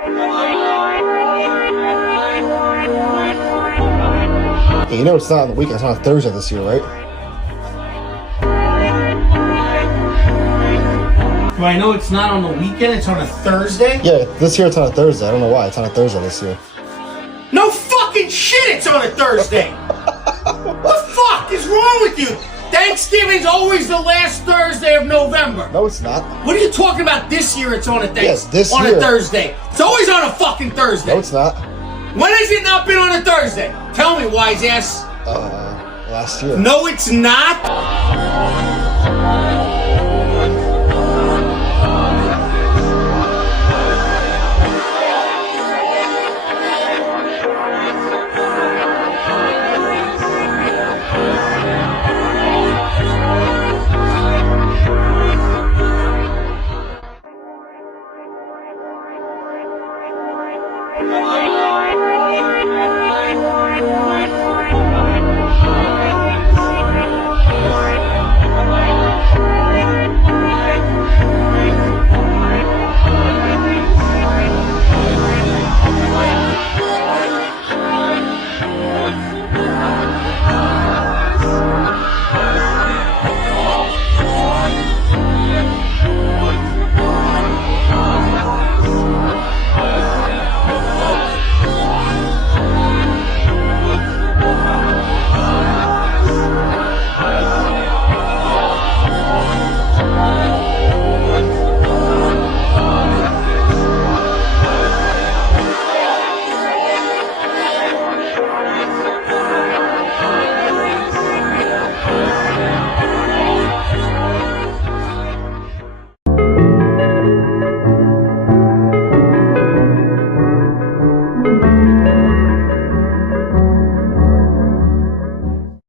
Yeah, you know it's not on the weekend, it's on a Thursday this year, right? Do I know it's not on the weekend? It's on a Thursday? Yeah, this year it's on a Thursday. I don't know why. It's on a Thursday this year. No fucking shit, it's on a Thursday! What the fuck is wrong with you? Thanksgiving's always the last Thursday of November. No, it's not. What are you talking about this year it's on a Yes, this on year. a Thursday? It's always on a fucking Thursday. No, it's not. When has it not been on a Thursday? Tell me, wise ass. Last year. No, it's not.